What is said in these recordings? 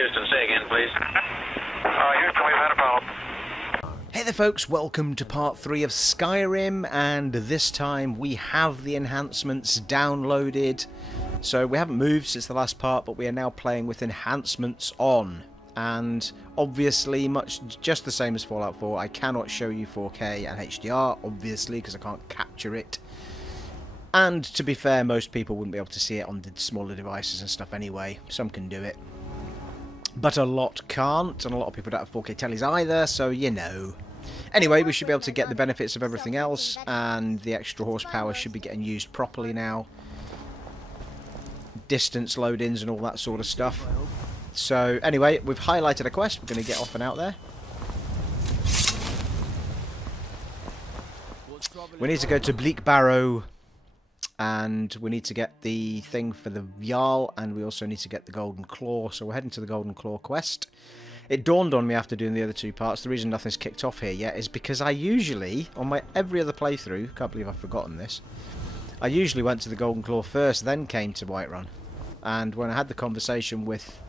Houston, say again, please. Houston, we've had a problem. Hey there folks, welcome to part 3 of Skyrim, and this time we have the enhancements downloaded. So we haven't moved since the last part, but we are now playing with enhancements on. And obviously, just the same as Fallout 4, I cannot show you 4K and HDR, obviously, because I can't capture it. And to be fair, most people wouldn't be able to see it on the smaller devices and stuff anyway. Some can do it. But a lot can't, and a lot of people don't have 4K tellies either, so you know. Anyway, we should be able to get the benefits of everything else, and the extra horsepower should be getting used properly now. Distance load-ins and all that sort of stuff. So, anyway, we've highlighted a quest. We're going to get off and out there. We need to go to Bleak Barrow, and we need to get the thing for the Jarl, and we also need to get the Golden Claw. So we're heading to the Golden Claw quest. It dawned on me after doing the other two parts, the reason nothing's kicked off here yet is because I usually, on my every other playthrough, can't believe I've forgotten this, I usually went to the Golden Claw first, then came to Whiterun. And when I had the conversation with,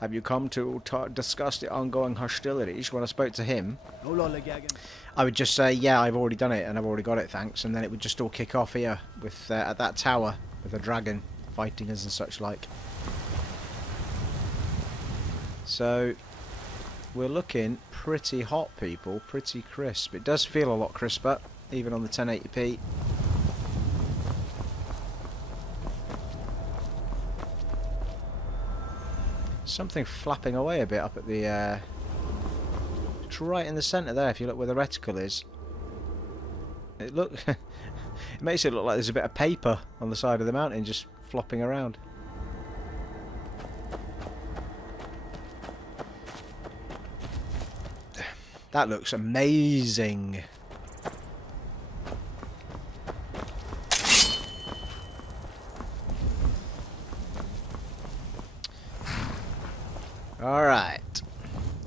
have you come to discuss the ongoing hostilities, when I spoke to him, I would just say, yeah, I've already done it, and I've already got it, thanks, and then it would just all kick off here, with at that tower, with a dragon fighting us and such like. So, we're looking pretty hot, people, pretty crisp. It does feel a lot crisper, even on the 1080p. Something flapping away a bit up at the, it's right in the centre there, if you look where the reticle is. It makes it look like there's a bit of paper on the side of the mountain just flopping around. That looks amazing. Alright.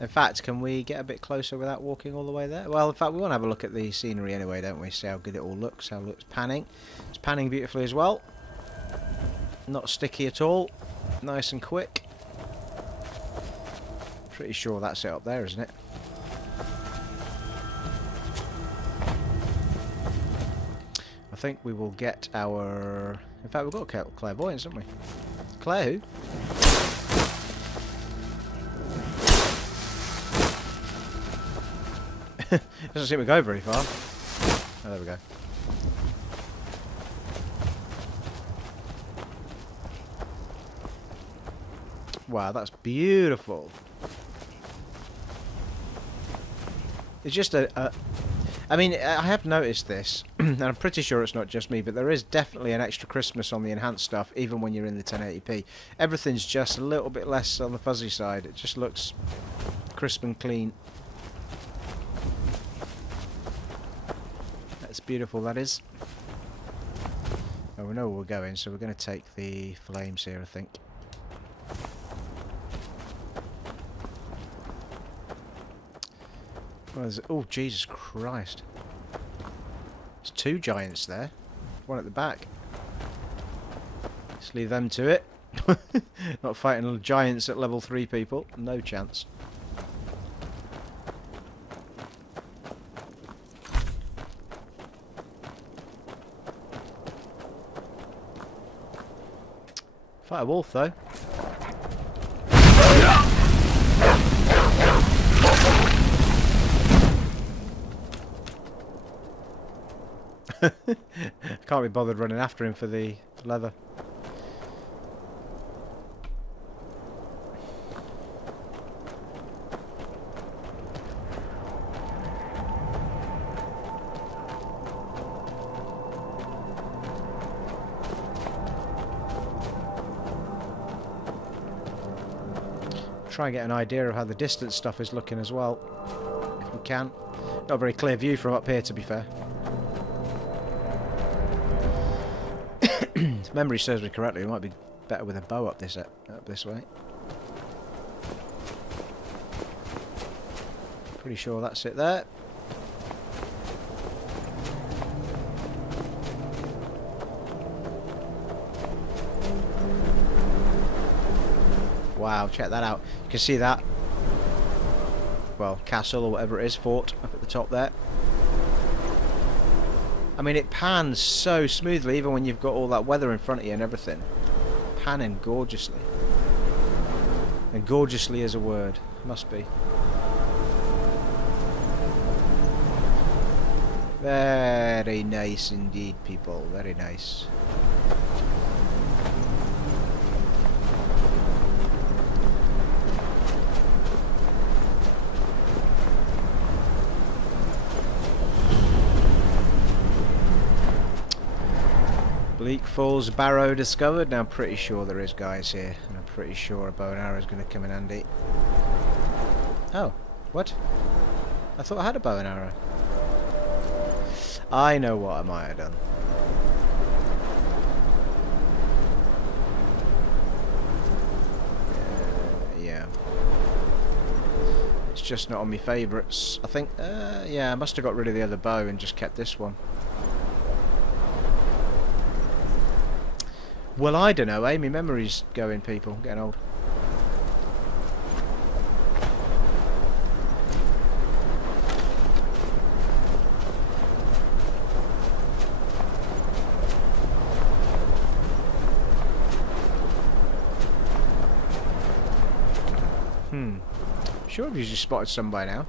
In fact, can we get a bit closer without walking all the way there? Well, in fact, we want to have a look at the scenery anyway, don't we? See how good it all looks, how it looks panning. It's panning beautifully as well. Not sticky at all. Nice and quick. Pretty sure that's it up there, isn't it? I think we will get our... In fact, we've got clairvoyance, haven't we? Claire who? Doesn't seem to go very far. Oh, there we go. Wow, that's beautiful. It's just I mean, I have noticed this, and I'm pretty sure it's not just me, but there is definitely an extra crispness on the enhanced stuff, even when you're in the 1080p. Everything's just a little bit less on the fuzzy side. It just looks crisp and clean. That's beautiful, that is. Oh, we know where we're going, so we're going to take the flames here, I think. Oh, Jesus Christ. There's two giants there. One at the back. Let's leave them to it. Not fighting giants at level 3, people. No chance. Fight a wolf, though. Can't be bothered running after him for the leather. Try and get an idea of how the distance stuff is looking as well, if we can. Not a very clear view from up here, to be fair. If memory serves me correctly, it might be better with a bow up this way. Pretty sure that's it there. Wow, check that out. You can see that, well, castle or whatever it is, fort, up at the top there. I mean, it pans so smoothly, even when you've got all that weather in front of you and everything. Panning gorgeously. And gorgeously is a word. Must be. Very nice indeed, people. Very nice. Bleak Falls Barrow discovered. Now I'm pretty sure there is guys here, and I'm pretty sure a bow and arrow is going to come in handy. Oh, what? I thought I had a bow and arrow. I know what I might have done. Yeah. It's just not on my favourites. I think, yeah, I must have got rid of the other bow and just kept this one. Well, I don't know, eh? My memory's going, people. I'm getting old. Sure, you just spotted some by now.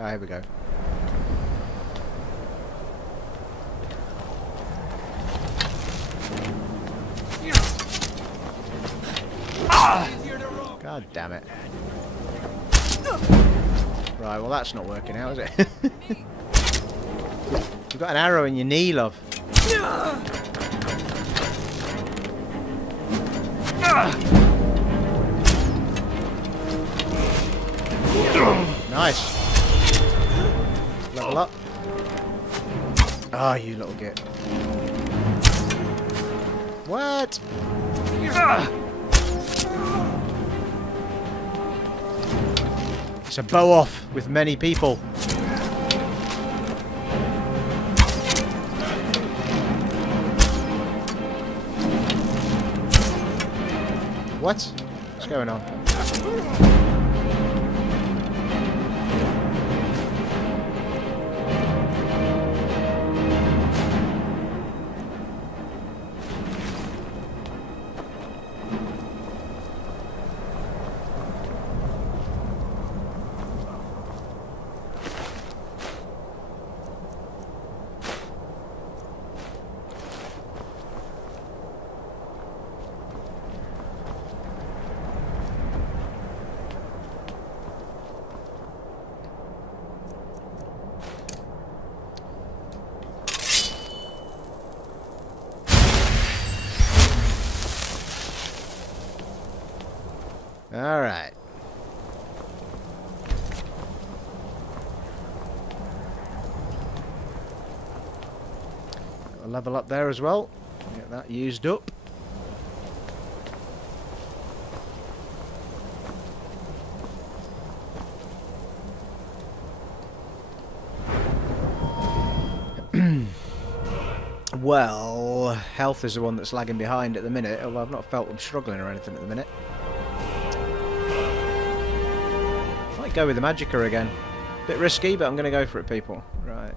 Ah, here we go. God damn it. Right, well that's not working out, is it? You've got an arrow in your knee, love. Nice. Level up. Ah, you little git. What? It's a bow off with many people. What? What's going on? Alright. Got a level up there as well. Get that used up. Well, health is the one that's lagging behind at the minute, although I've not felt I'm struggling or anything at the minute. Might go with the Magicka again. Bit risky, but I'm going to go for it, people. Right.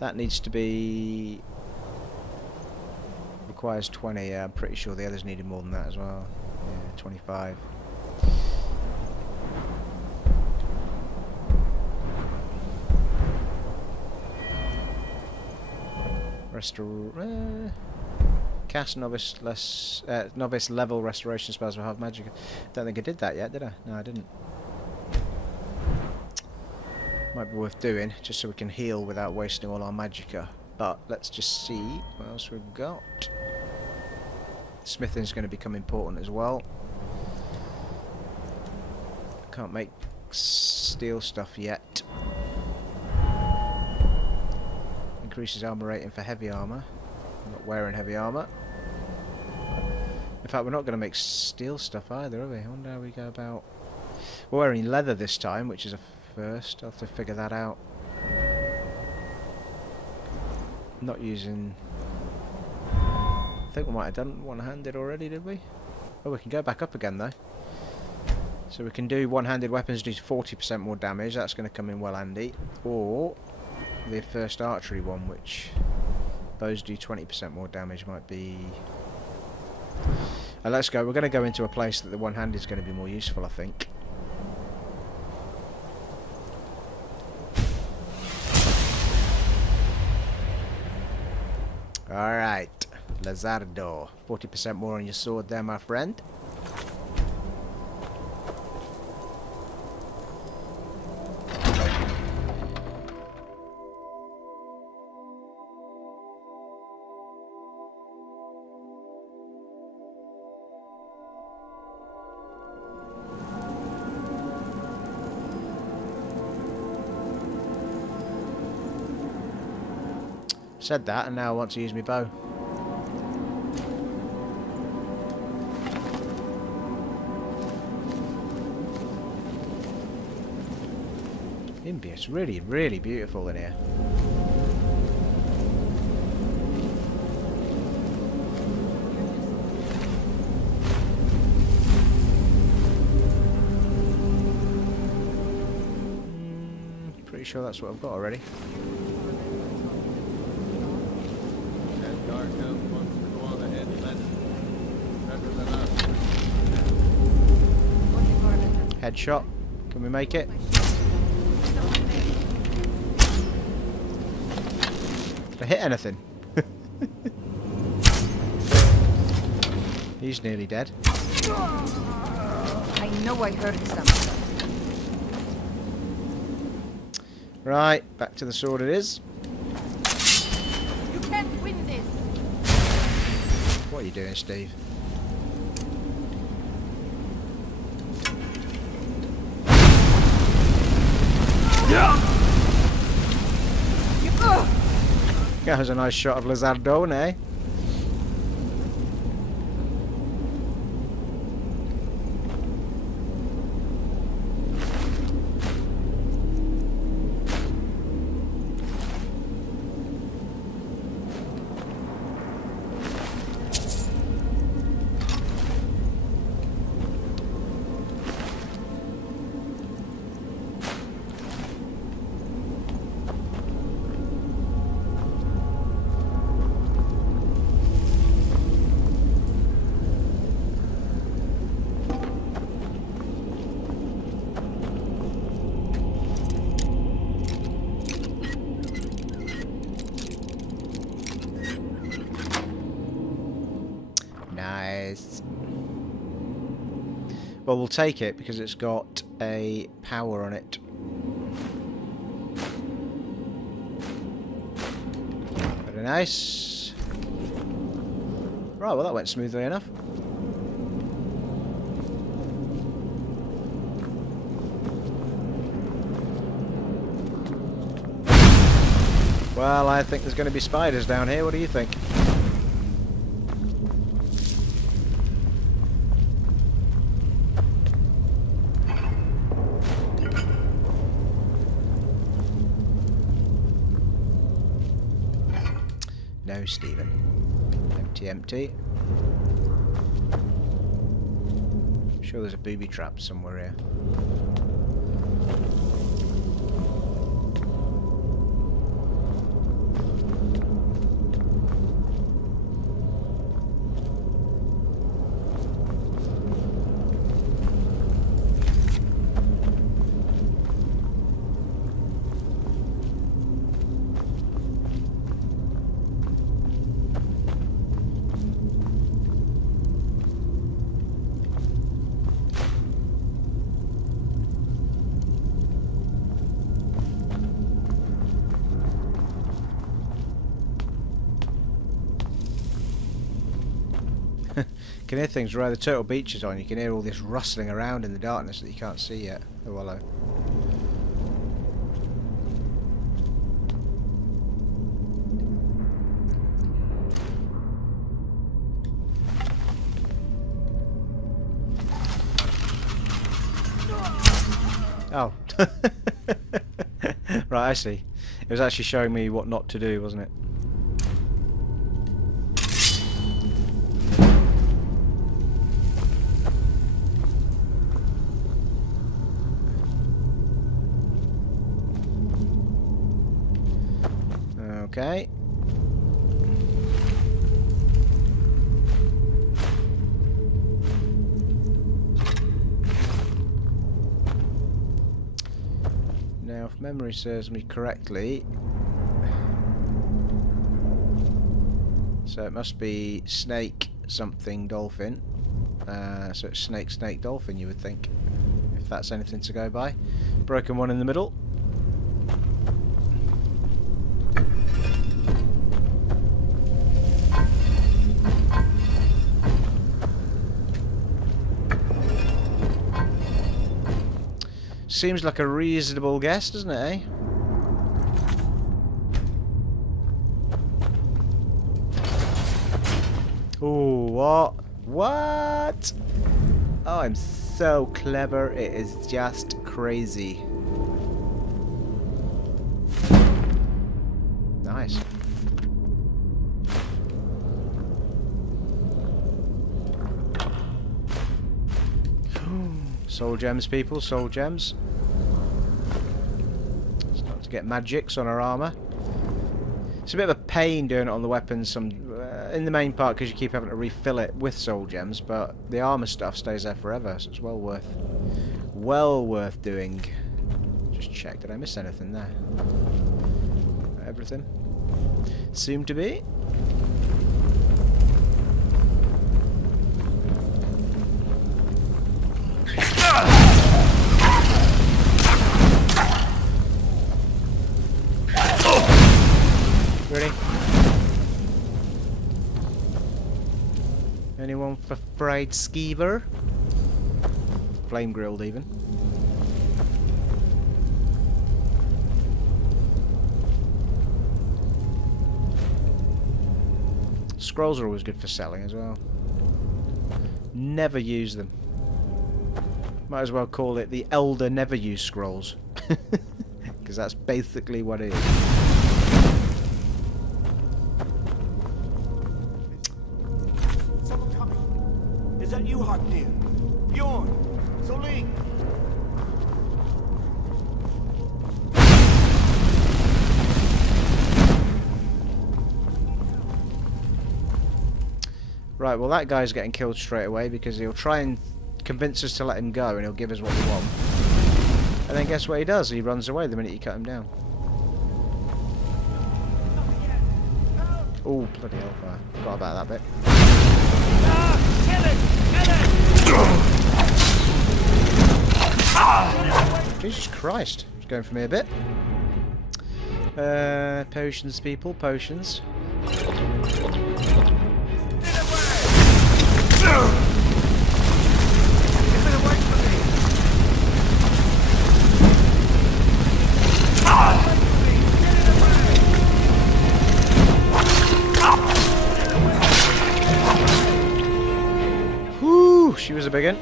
That needs to be... requires 20, yeah, I'm pretty sure the others needed more than that as well. Yeah, 25. Cast novice novice level restoration spells with half magic. Don't think I did that yet, did I? No, I didn't. Might be worth doing, just so we can heal without wasting all our magicka. But let's just see what else we've got. Smithing's going to become important as well. Can't make steel stuff yet. Increases armor rating for heavy armor. I'm not wearing heavy armor. In fact, we're not going to make steel stuff either, are we? I wonder how we go about... We're wearing leather this time, which is a first. I'll have to figure that out. Not using... I think we might have done one-handed already, did we? Oh, we can go back up again though. So we can do one-handed weapons do 40% more damage. That's going to come in well handy. Or the first archery one, which bows do 20% more damage, might be... let's go. We're going to go into a place that the one-handed is going to be more useful, I think. Alright, Lazardo. 40% more on your sword there, my friend. Said that, and now I want to use my bow. It's really, really beautiful in here. Pretty sure that's what I've got already. Headshot. Can we make it? Did I hit anything? He's nearly dead. I know I heard something. Right, back to the sword it is. You can't win this. What are you doing, Steve? That was a nice shot of Lizardo, eh? Nice. Well, we'll take it because it's got a power on it. Very nice. Right, well that went smoothly enough. Well, I think there's going to be spiders down here. What do you think? No, Stephen. Empty, empty. I'm sure there's a booby trap somewhere here. You can hear things right. The Turtle Beach is on. You can hear all this rustling around in the darkness that you can't see yet. Oh, hello. Oh. Right, I see. It was actually showing me what not to do, wasn't it? Okay. Now, if memory serves me correctly, so it must be snake something dolphin. So it's snake snake dolphin, you would think, if that's anything to go by. Broken one in the middle. Seems like a reasonable guess, doesn't it, eh? Ooh, what? What? Oh, I'm so clever, it is just crazy. Nice. Soul gems, people, soul gems. Start to get magics on our armour. It's a bit of a pain doing it on the weapons in the main part because you keep having to refill it with soul gems, but the armour stuff stays there forever, so it's well worth doing. Just check, did I miss anything there? Everything? Seemed to be. Ready? Anyone for fried skeever? Flame grilled even. Scrolls are always good for selling as well. Never use them. Might as well call it the Elder Never Use Scrolls. Because that's basically what it is. Someone coming. Is that you, Hartnir? Bjorn? Soling? Right, well that guy's getting killed straight away because he'll try and convince us to let him go and he'll give us what we want. And then guess what he does? He runs away the minute you cut him down. Oh, bloody hellfire. Forgot about that bit. Jesus Christ. It's going for me a bit. Potions, people. Potions. Whew, she was a big one.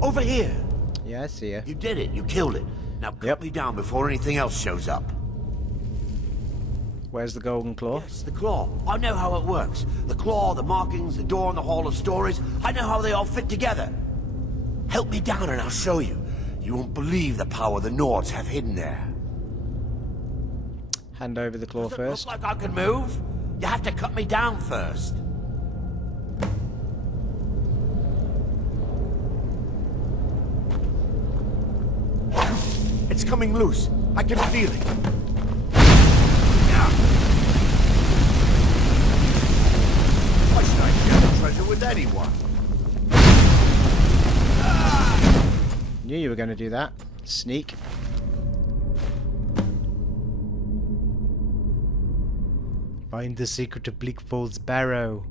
Over here. Yeah, I see you. You did it. You killed it. Now cut me down before anything else shows up. Where's the golden claw? Yes, the claw. I know how it works. The claw, the markings, the door in the Hall of Stories. I know how they all fit together. Help me down and I'll show you. You won't believe the power the Nords have hidden there. Hand over the claw first. Does it look like I can move? You have to cut me down first. It's coming loose. I can feel it. Why should I share the treasure with anyone? Knew you were going to do that. Sneak. Find the secret of Bleak Falls Barrow.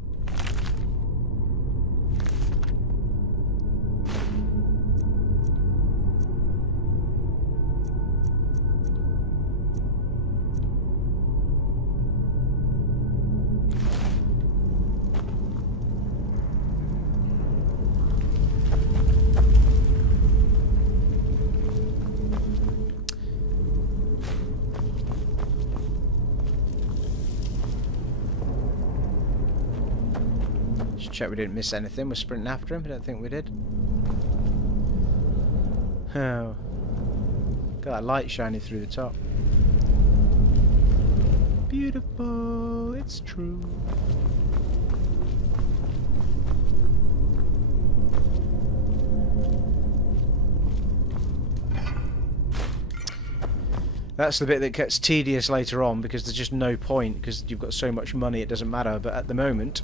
Just check we didn't miss anything. We're sprinting after him. I don't think we did. Oh. Got that light shining through the top. Beautiful. It's true. That's the bit that gets tedious later on because there's just no point because you've got so much money it doesn't matter, but at the moment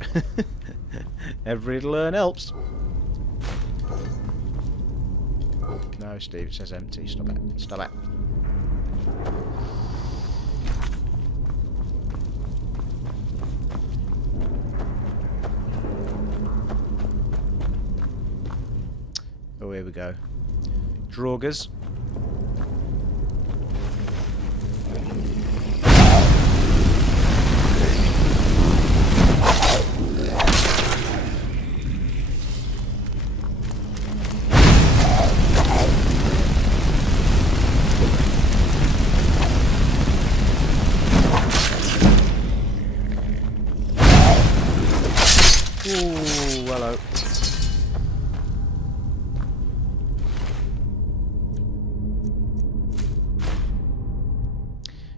every little earn helps. No, Steve, it says empty. Stop it. Stop it. Oh, here we go. Draugrs. Ooh, hello.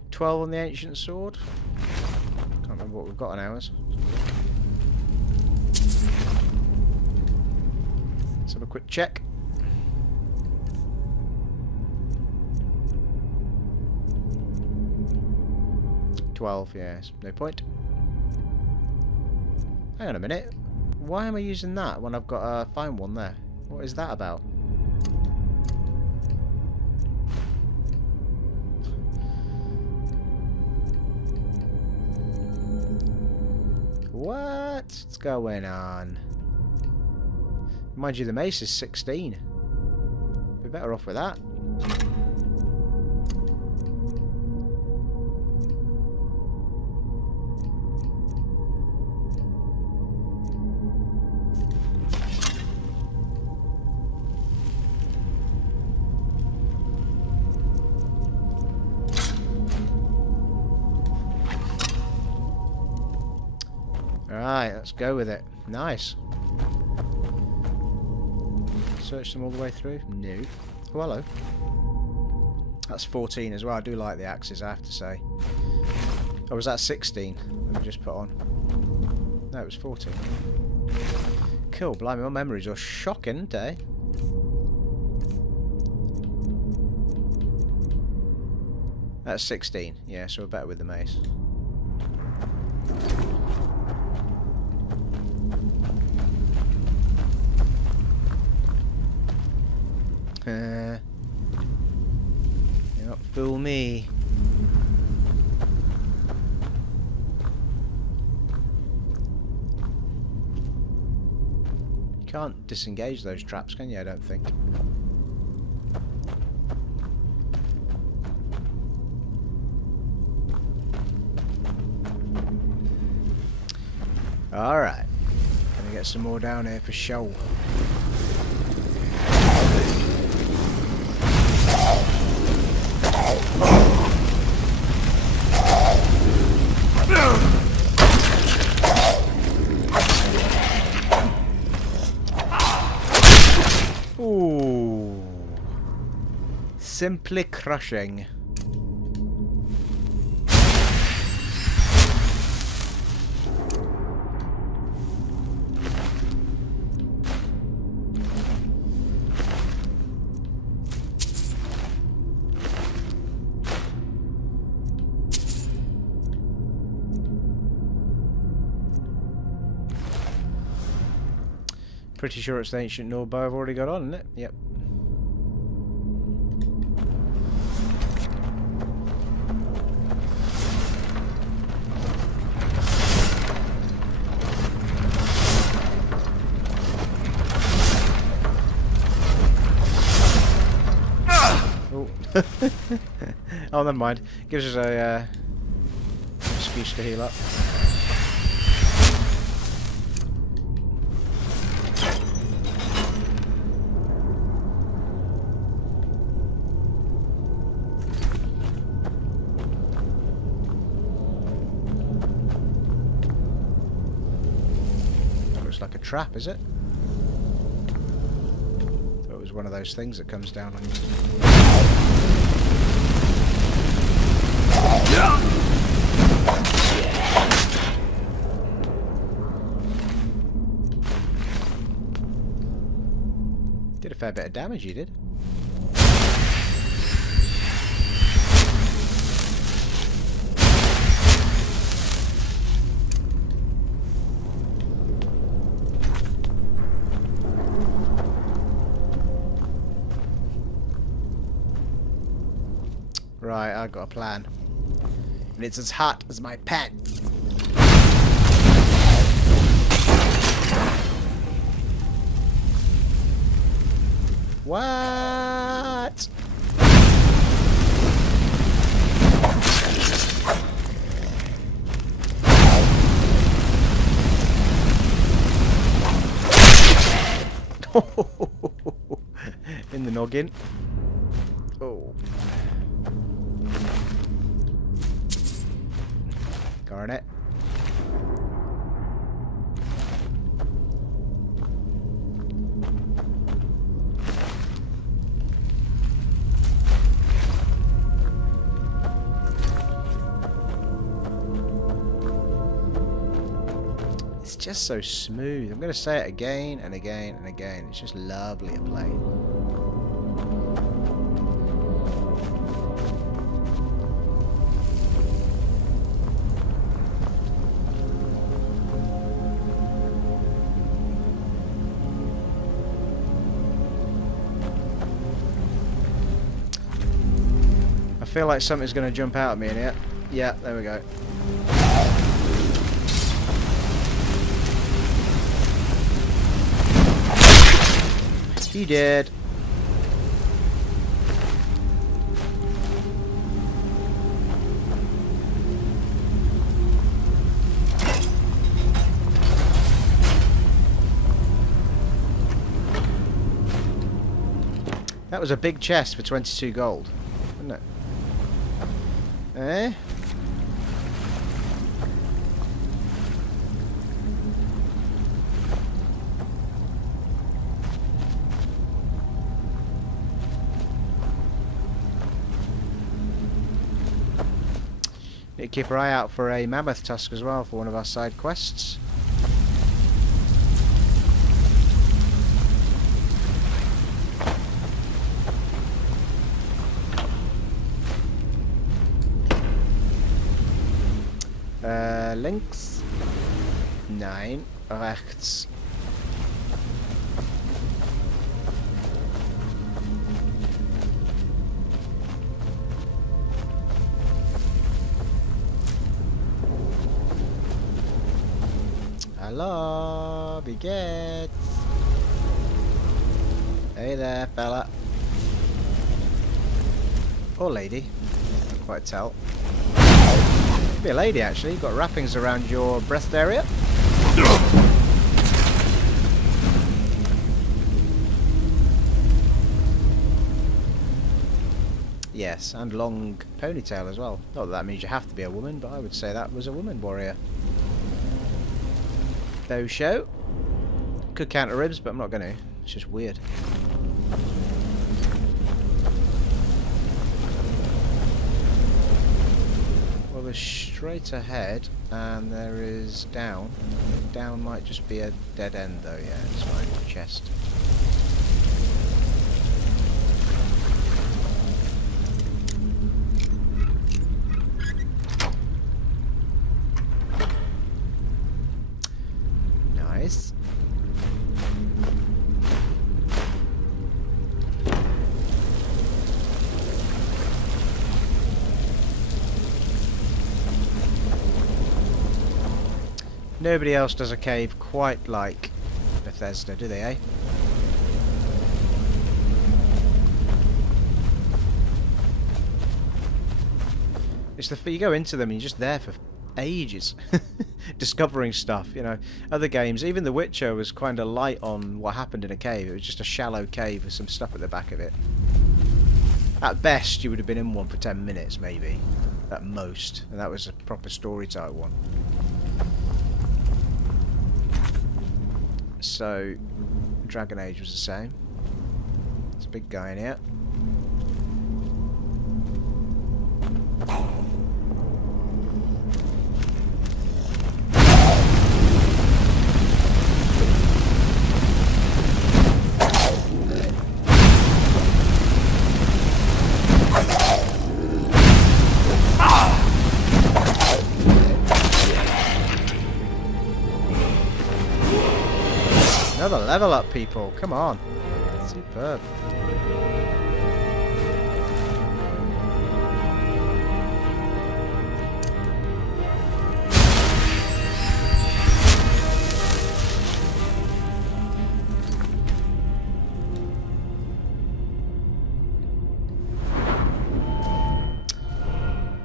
$12 on the ancient sword. Can't remember what we've got on ours. Let's have a quick check. $12, yes, no point. Hang on a minute. Why am I using that when I've got a fine one there? What is that about? What's going on? Mind you, the mace is 16. We're better off with that. Alright, let's go with it. Nice. Search them all the way through? No. Oh, hello. That's 14 as well. I do like the axes, I have to say. Oh, was that 16? Let me just put on. No, it was 14. Cool, blimey, my memories are shocking, aren't they? That's 16. Yeah, so we're better with the mace. You don't fool me. You can't disengage those traps, can you? I don't think. Alright. Gonna get some more down here for show. Ooh. Simply crushing. Pretty sure it's the ancient Nord bow I've already got on, isn't it? Yep. Oh. Oh, never mind. Gives us a excuse to heal up. looks like a trap, is it? Thought it was one of those things that comes down on you. Did a fair bit of damage, you did. Right, I've got a plan. And it's as hot as my pants. What? In the noggin. Oh. Garnet. It's just so smooth. I'm going to say it again and again and again. It's just lovely to play. I feel like something's going to jump out at me in here. Yeah, there we go. He did. That was a big chest for 22 gold, wasn't it? Eh? Need to keep our eye out for a mammoth tusk as well for one of our side quests. Links. Nein, rechts. Hello, wie geht's? Hey there, fella. Or lady. Can't quite tell. Be a lady actually. You've got wrappings around your breast area. Yes, and long ponytail as well. Not that that means you have to be a woman, but I would say that was a woman warrior. Bow show. Could count her ribs, but I'm not going to. It's just weird. Well, there's straight ahead, and there is down. Down might just be a dead end, though. Yeah, it's fine. Chest. Nice. Nobody else does a cave quite like Bethesda, do they, eh? It's the you go into them and you're just there for ages, discovering stuff. You know, other games, even The Witcher was kind of light on what happened in a cave. It was just a shallow cave with some stuff at the back of it. At best, you would have been in one for 10 minutes, maybe, at most, and that was a proper story type one. So, Dragon Age was the same. There's a big guy in here. Another level up, people. Come on. Superb.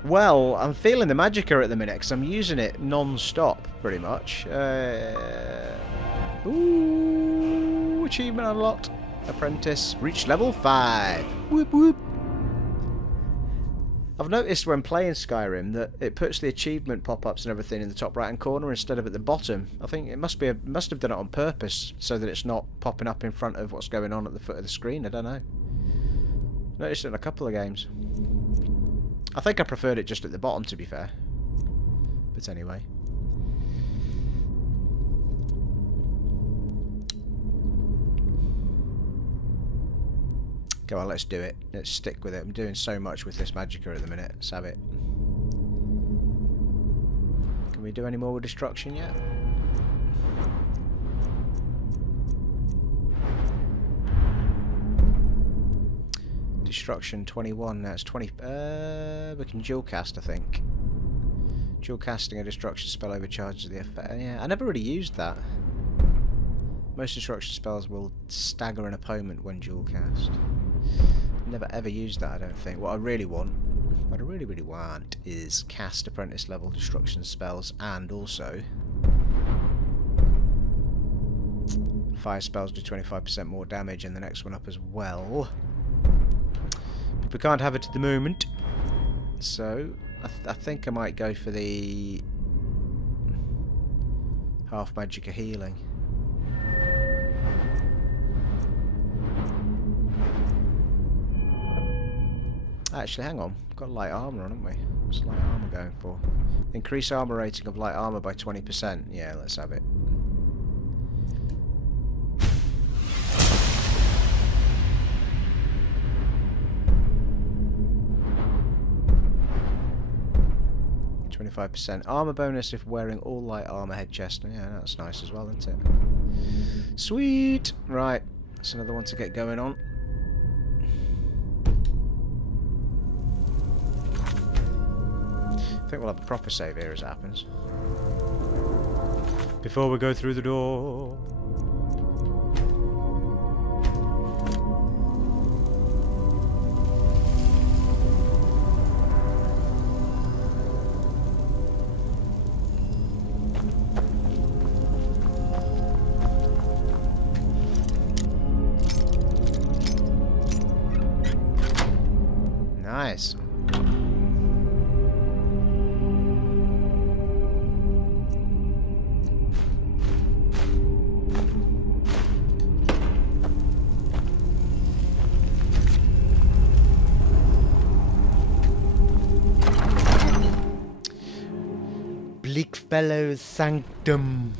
Well, I'm feeling the magicka at the minute because I'm using it non-stop, pretty much. Ooh, achievement unlocked. Apprentice. Reached level 5. Whoop whoop. I've noticed when playing Skyrim that it puts the achievement pop-ups and everything in the top right-hand corner instead of at the bottom. I think it must have done it on purpose so that it's not popping up in front of what's going on at the foot of the screen. I don't know. Noticed it in a couple of games. I think I preferred it just at the bottom, to be fair. But anyway. Go on, let's do it. Let's stick with it. I'm doing so much with this magicka at the minute. Let's have it. Can we do any more with destruction yet? Destruction 21. That's 20. We can dual cast, I think. Dual casting a destruction spell overcharges the effect. Yeah, I never really used that. Most destruction spells will stagger an opponent when dual cast. Never ever used that, I don't think. What I really want is cast apprentice level destruction spells and also fire spells do 25% more damage and the next one up as well. But we can't have it at the moment. So I think I might go for the half magicka healing. Actually, hang on. We've got light armor on, haven't we? What's light armor going for? Increase armor rating of light armor by 20%. Yeah, let's have it. %. Armor bonus if wearing all light armor head chest. Yeah, that's nice as well, isn't it? Sweet! Right, that's another one to get going on. I think we'll have a proper save here as it happens. Before we go through the door. Nice. Bleak Falls sanctum.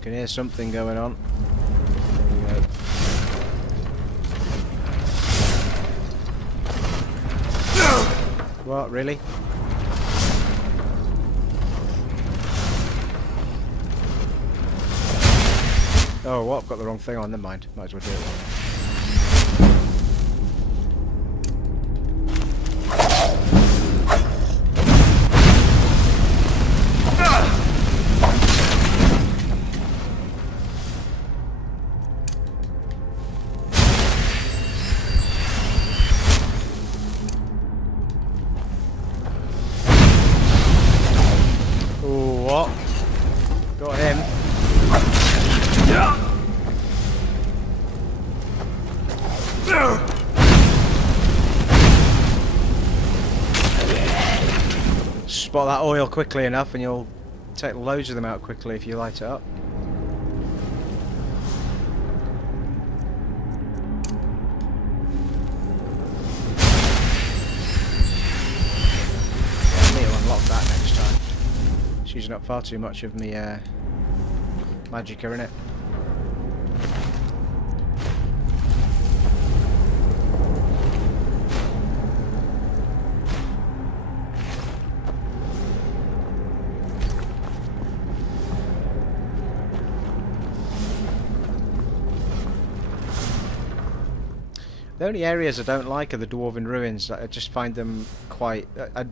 Can hear something going on. There we go. What, really? Oh, what? I've got the wrong thing on. Never mind. Might as well do it. spot that oil quickly enough and you'll take loads of them out quickly if you light it up. I need to unlock that next time. It's using up far too much of me magicka in it. The only areas I don't like are the Dwarven Ruins. I just find them quite...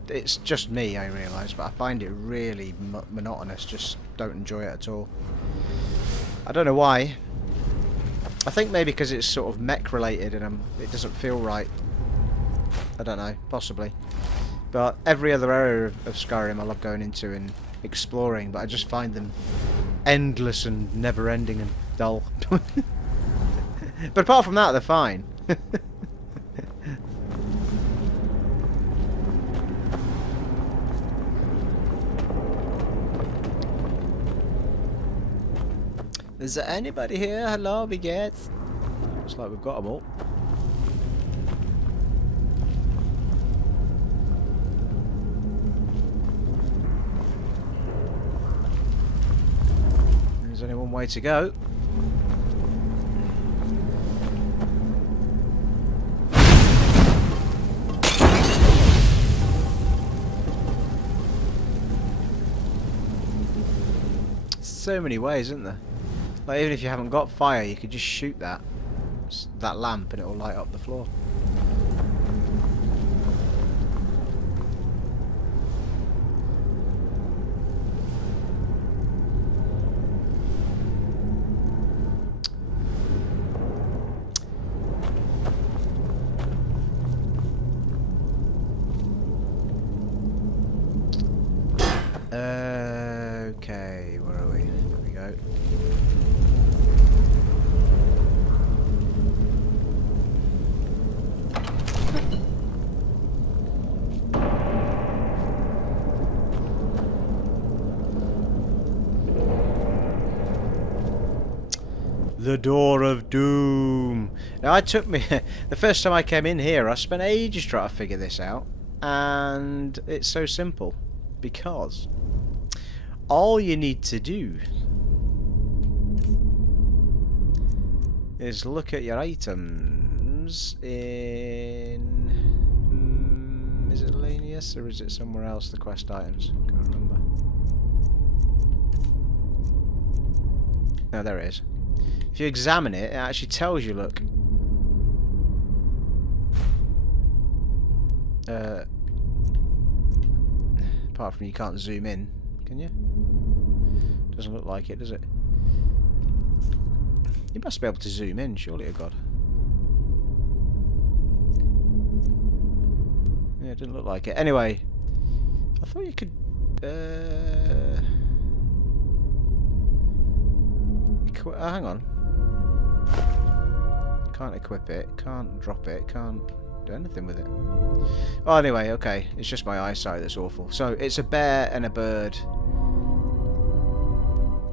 it's just me, I realise, but I find it really monotonous. Just don't enjoy it at all. I don't know why. I think maybe because it's sort of mech related and it doesn't feel right. I don't know, possibly. But every other area of Skyrim I love going into and exploring, but I just find them endless and never-ending and dull. But apart from that, they're fine. Is there anybody here? Hello, we get. Looks like we've got them all. There's only one way to go. So many ways, isn't there? Like, even if you haven't got fire, you could just shoot that lamp and it will light up the floor. Okay, where are we? There we go. The Door of Doom. Now, I took me the first time I came in here, I spent ages trying to figure this out, and it's so simple because all you need to do is look at your items in miscellaneous, or is it somewhere else, the quest items? Can't remember. No, there it is. If you examine it, it actually tells you, look. Apart from you can't zoom in, can you? Doesn't look like it, does it? You must be able to zoom in, surely to God. Yeah, it didn't look like it. Anyway, I thought you could... hang on. Can't equip it, can't drop it, can't do anything with it. Oh, anyway, okay. It's just my eyesight that's awful. So, it's a bear and a bird.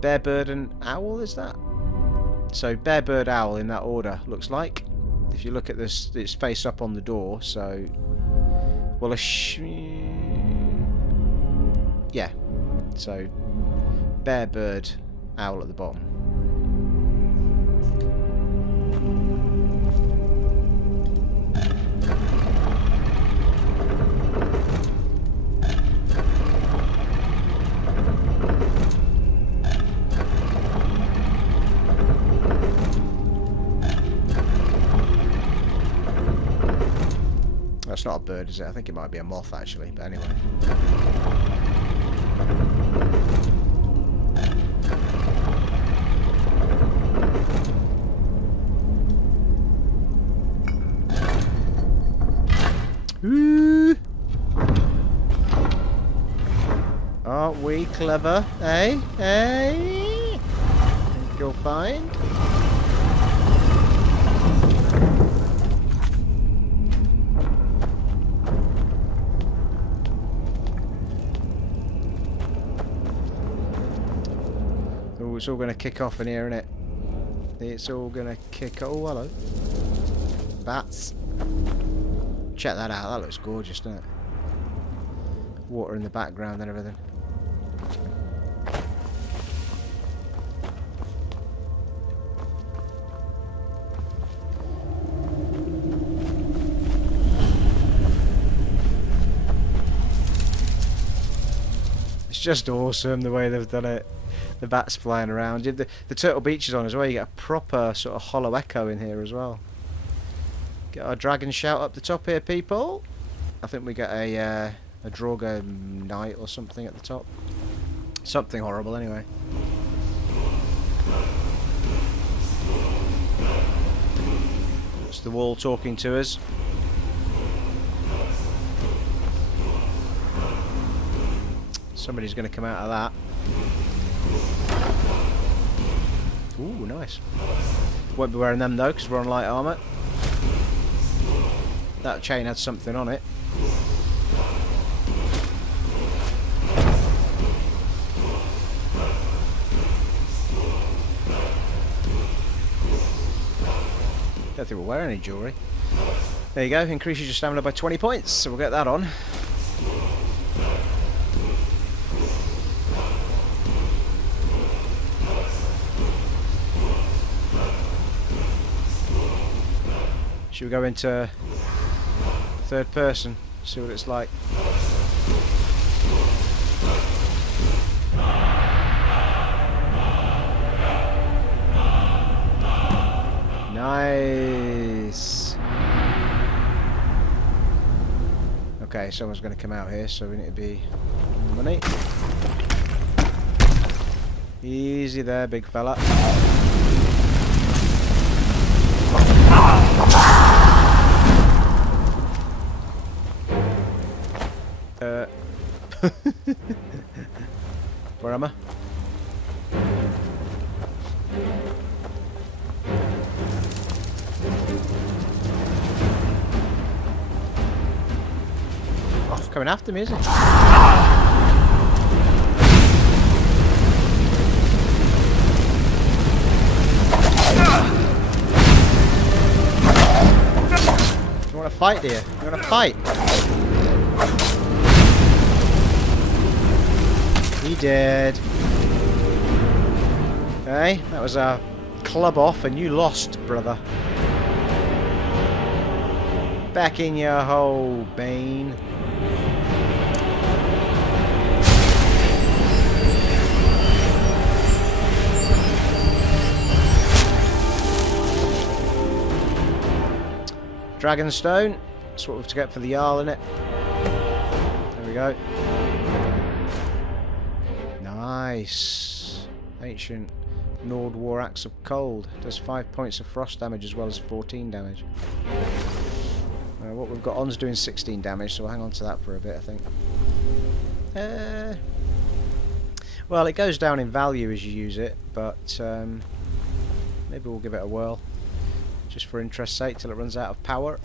Bear, bird and owl, is that? So, bear, bird, owl in that order, looks like. If you look at this, it's face up on the door, so... Well, yeah. So, bear, bird, owl at the bottom. That's not a bird, is it? I think it might be a moth, actually, but anyway. Ooh. Aren't we clever, eh? Eh? Think you'll find? it's all going to kick off in here, isn't it? It's all going to kick... Oh, hello. Bats. Check that out. That looks gorgeous, doesn't it? Water in the background and everything. It's just awesome the way they've done it. The bats flying around. You have the Turtle Beach is on as well. You get a proper sort of hollow echo in here as well. Get our dragon shout up the top here, people. I think we get a Draugr Knight or something at the top. Something horrible anyway. It's the wall talking to us. Somebody's going to come out of that. Ooh, nice. Won't be wearing them though, because we're on light armour. That chain had something on it. Don't think we're wearing any jewellery. There you go, increases your stamina by 20 points, so we'll get that on. Should we go into third person, see what it's like? Nice. Okay, someone's going to come out here, so we need to be money. Easy there, big fella. Where am I? He's coming after me, is he? You want to fight, dear? You want to fight? He did. Okay, that was a club off and you lost, brother. Back in your hole, Bane. Dragonstone. That's what we have to get for the Jarl, innit? There we go. Nice. Ancient Nord War Axe of Cold. Does 5 points of frost damage as well as 14 damage. What we've got on's doing 16 damage, so we'll hang on to that for a bit, I think. Well, it goes down in value as you use it, but maybe we'll give it a whirl. Just for interest's sake, till it runs out of power.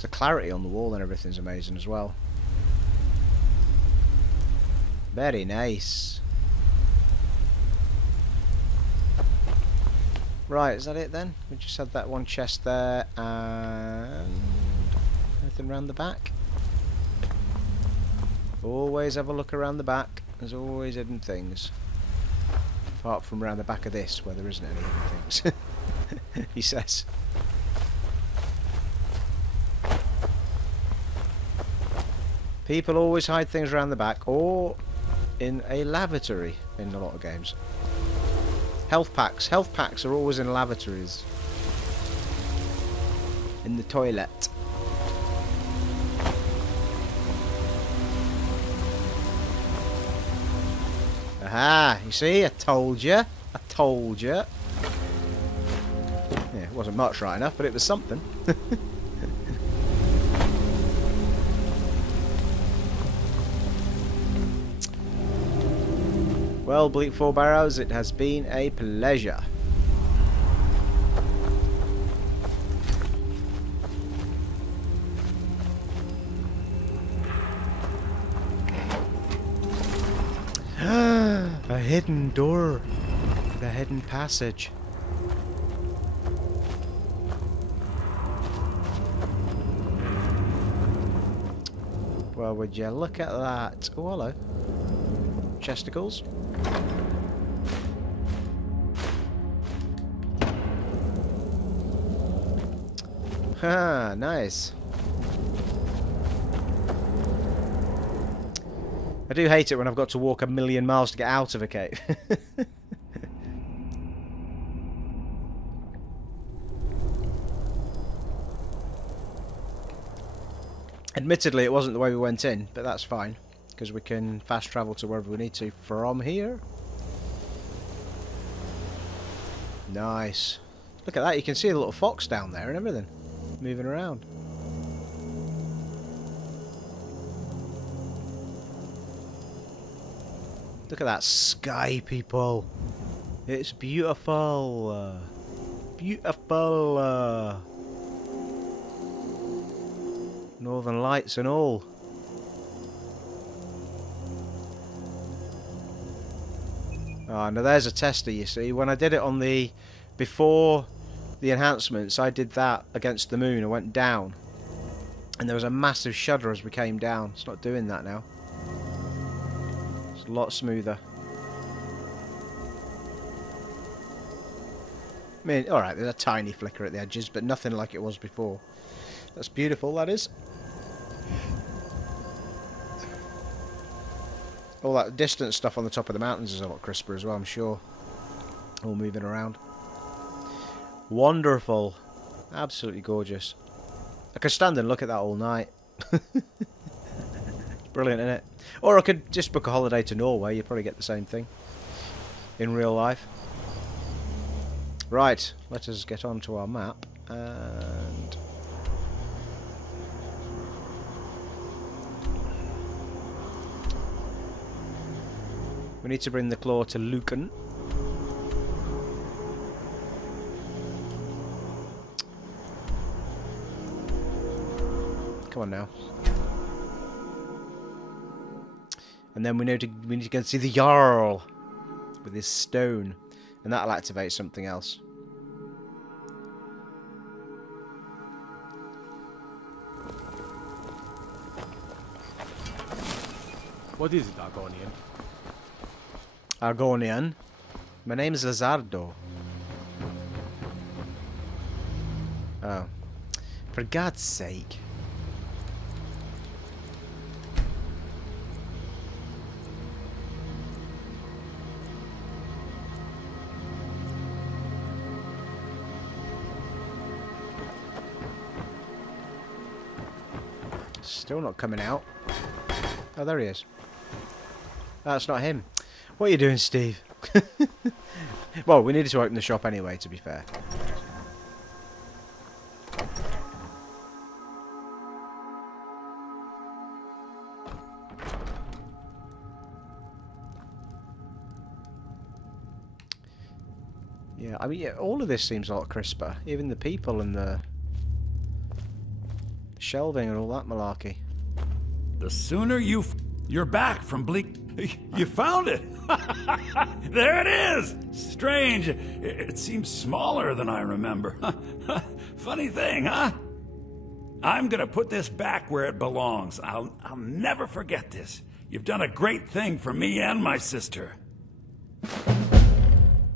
The clarity on the wall and everything's amazing as well. Very nice. Right, is that it then? We just had that one chest there and anything around the back? Always have a look around the back. There's always hidden things. Apart from around the back of this where there isn't any hidden things. He says. People always hide things around the back or in a lavatory in a lot of games. Health packs are always in lavatories. In the toilet. Aha, you see, I told you. I told you. Yeah, it wasn't much right enough, but it was something. Well, Bleak Falls Barrows, it has been a pleasure. hidden door. The hidden passage. Well, would you look at that? Oh, hello. Chesticles. Ha, nice. I do hate it when I've got to walk 1,000,000 miles to get out of a cave. Admittedly, it wasn't the way we went in, but that's fine, because we can fast travel to wherever we need to from here. Nice. Look at that, you can see a little fox down there and everything, moving around. Look at that sky, people. It's beautiful. Beautiful. Northern Lights and all. Oh, now there's a tester, you see. When I did it on the... before the enhancements, I did that against the moon. I went down. And there was a massive shudder as we came down. It's not doing that now. It's a lot smoother. I mean, alright, there's a tiny flicker at the edges, but nothing like it was before. That's beautiful, that is. All that distance stuff on the top of the mountains is a lot crisper as well, I'm sure. All moving around. Wonderful. Absolutely gorgeous. I could stand and look at that all night. Brilliant, isn't it? Or I could just book a holiday to Norway. You'd probably get the same thing in real life. Right, let us get on to our map. And... we need to bring the claw to Lucan. Come on now. And then we need to go and see the Jarl with his stone, and that'll activate something else. What is it, Argonian? Argonian? My name is Lizardo. Oh. For God's sake. Still not coming out. Oh, there he is. That's not him. What are you doing, Steve? Well, we needed to open the shop anyway, to be fair. Yeah, I mean, yeah, all of this seems a lot crisper. Even the people and the shelving and all that malarkey. The sooner you're back from Bleak... You found it! There it is! Strange. It seems smaller than I remember. Funny thing, huh? I'm gonna put this back where it belongs. I'll never forget this. You've done a great thing for me and my sister.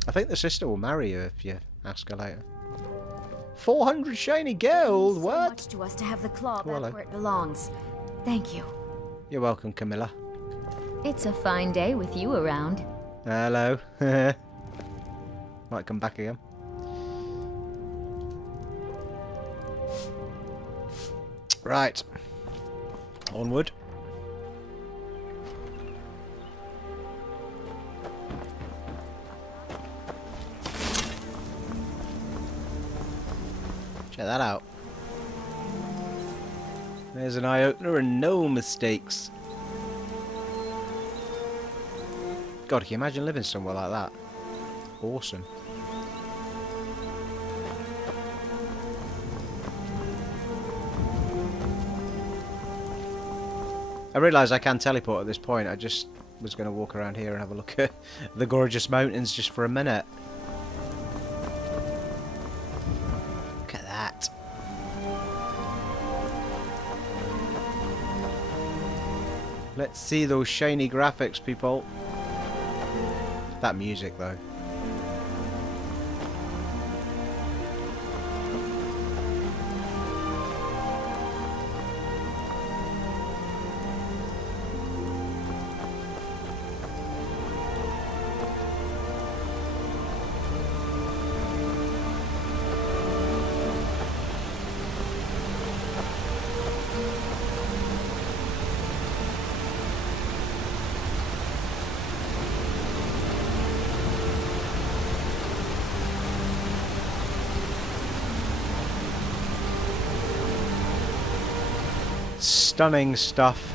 I think the sister will marry you if you ask her later. 400 shiny gold, what? So much to us to have the claw back hello. where it belongs. Thank you. You're welcome, Camilla. It's a fine day with you around. Hello. Might come back again. Right. Onward. Check that out. There's an eye-opener and no mistakes. God, can you imagine living somewhere like that? Awesome. I realise I can teleport at this point. I just was going to walk around here and have a look at the gorgeous mountains just for a minute. Look at that. Let's see those shiny graphics, people. That music, though. Stunning stuff.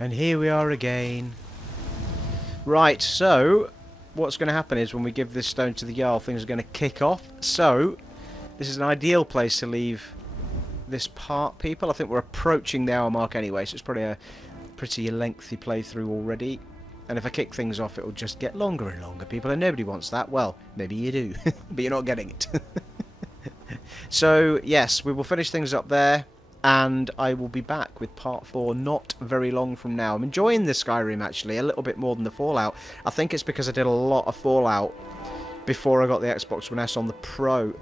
And here we are again. Right, so what's going to happen is when we give this stone to the Jarl, things are going to kick off. So this is an ideal place to leave this part, people. I think we're approaching the hour mark anyway, so it's probably a pretty lengthy playthrough already. And if I kick things off, it will just get longer and longer, people, and nobody wants that. Well, maybe you do, but you're not getting it. So, yes, we will finish things up there. And I will be back with part 4 not very long from now. I'm enjoying this Skyrim, actually, a little bit more than the Fallout. I think it's because I did a lot of Fallout before I got the Xbox One S on the Pro.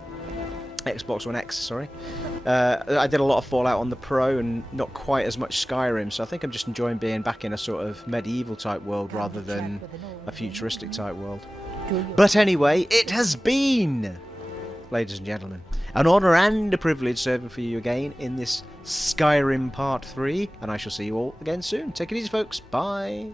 Xbox One X, sorry. I did a lot of Fallout on the Pro and not quite as much Skyrim, so I think I'm just enjoying being back in a sort of medieval type world rather than a futuristic type world. But anyway, it has been, ladies and gentlemen, an honour and a privilege serving for you again in this Skyrim Part 3, and I shall see you all again soon. Take it easy, folks. Bye.